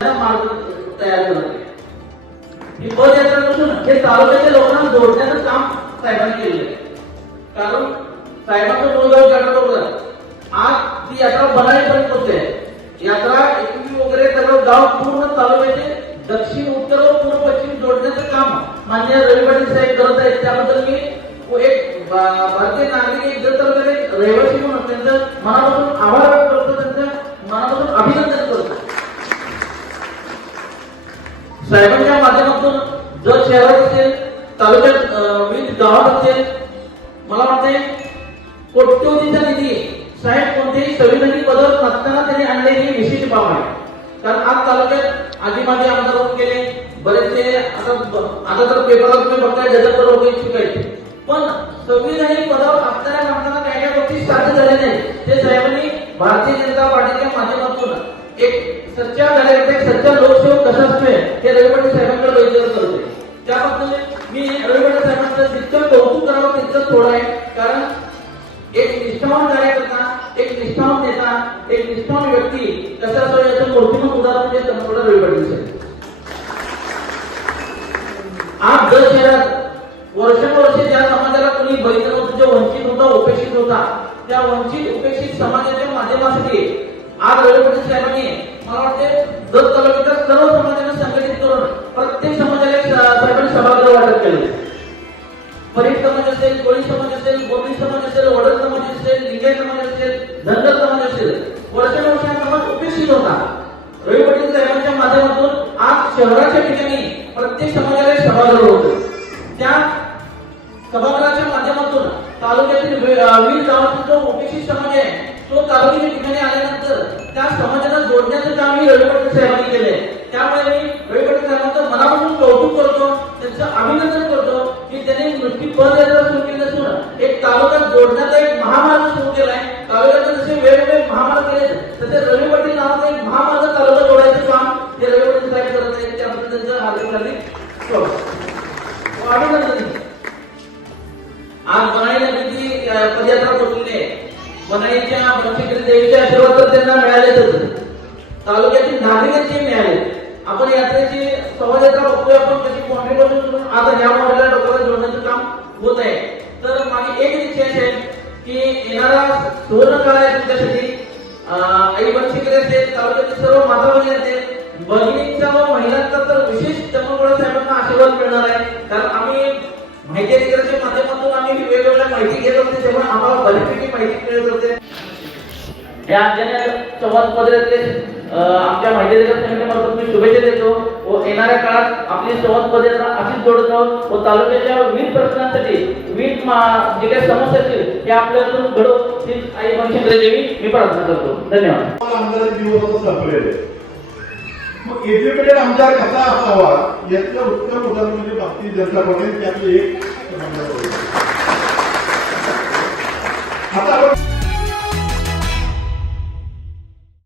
मार्ग तयार करत ही हे तालुक्याच्या लोकांना जोडण्याचं काम साहेबांनी केलेलं आहे. कारण आज ती यात्रा यात्रा एकवी वगैरे सगळं गाव पूर्ण तालुक्याचे दक्षिण उत्तर व पूर्व पश्चिम जोडण्याचं काम मान्य रवी पाटील साहेब करत आहेत. त्याबद्दल मी एक भारतीय नागरिक एक जर एक रहिवासी म्हणून त्यांचं मनापासून आभार व्यक्त करतो त्यांचं मनापासून अभिनंदन करतो साहेबांच्या माध्यमातून जर शहरात असेल तालुक्यात विविध गावात असेल मला वाटते कोट्यवधीचा निधी साहेब कोणतेही संविधानिक बदल नसताना त्यांनी आणले ही विशेष बाब आहे. कारण आज तालुक्यात आधी माझे आमदार होऊन गेले बरेचसे आता आता तर पेपरला तुम्ही बघताय जगत लोक इच्छुक आहेत. पण संविधानिक पदावर असणाऱ्या माणसांना काही काही गोष्टी साध्य झाल्या नाही ते साहेबांनी भारतीय जनता पार्टीच्या माध्यमातून एक सच्चा कार्यकर्ता एक सच्चा लोकसेवक कसा असतोय ते रवी पाटील साहेबांकडे बघितलं त्या त्याबद्दल मी रवी पाटील साहेबांचं जितकं कौतुक करावं तितकं थोडं आहे. कारण एक निष्ठावान कार्यकर्ता एक निष्ठावान नेता एक निष्ठावान व्यक्ती कसा असतो याचं मूर्तिमत उदाहरण म्हणजे चंद्रपूर रवी पाटील साहेब. आज जर शहरात वर्षानुवर्षे ज्या समाजाला कोणी बघितलं नव्हतं जो वंचित होता उपेक्षित होता त्या वंचित उपेक्षित समाजाच्या माध्यमासाठी आज रवी पाटील साहेबांनी परीख समाज असेल कोळी समाज असेल गोपी समाज असेल वडद समाज असेल लिंगे समाज असेल धनगर समाज असेल वर्षानुवर्ष हा समाज उपेक्षित होता. रवी पाटील साहेबांच्या माध्यमातून आज शहराच्या ठिकाणी प्रत्येक समाजाला सभागृह होतं. त्या सभागृहाच्या माध्यमातून तालुक्यातील वीर गावातील जो उपेक्षित समाज आहे तो तालुक्याच्या ठिकाणी आल्यानंतर त्या समाजाला जोडण्याचं काम मी रवी पाटील साहेबांनी केलंय. त्याबद्दल त्यांचं हो, हार्दिक हार्दिक स्वागत. अभिनंदन आज बनाईला किती पदयात्रा पोहोचलेली आहे. बनाईच्या बनशंकरी देवीच्या आशीर्वाद तर त्यांना मिळालेच तालुक्यातील नागरिकांचे मिळाले. आपण यात्रेची शोभायात्रा बघतोय आपण त्याची कॉन्ट्रीब्युशन करून आता ह्या मॉडेलला डोक्याला जोडण्याचं काम होत आहे. तर माझी एक इच्छा आहे की येणारा सुवर्ण काळ आहे तुमच्यासाठी. आई बनशेकरी असेल तालुक्यातील सर्व माता भगिनी असेल भगिनींचा व महिलांचा तर विशेष आशीर्वाद मिळणार आहे. कारण आम्ही माहिती अधिकाराच्या माध्यमातून आम्ही वेगवेगळ्या माहिती घेत होते तेव्हा आम्हाला बऱ्यापैकी माहिती मिळत होते. संवाद आमच्या माहिती अधिकार संघटनेमार्फत मी शुभेच्छा देतो. व येणाऱ्या काळात आपली संवाद पदयात्रा अशीच जोडत जाऊन व तालुक्याच्या विविध प्रश्नांसाठी विविध जे काही समस्या असतील हे आपल्यातून घडो ही आई मी प्रार्थना करतो. धन्यवाद आमदार दिवस आता संपलेले मग एज्युकेटेड आमदार कसा असावा याचं उत्तम उदाहरण म्हणजे भारतीय जनता पक्षाने त्यातले एक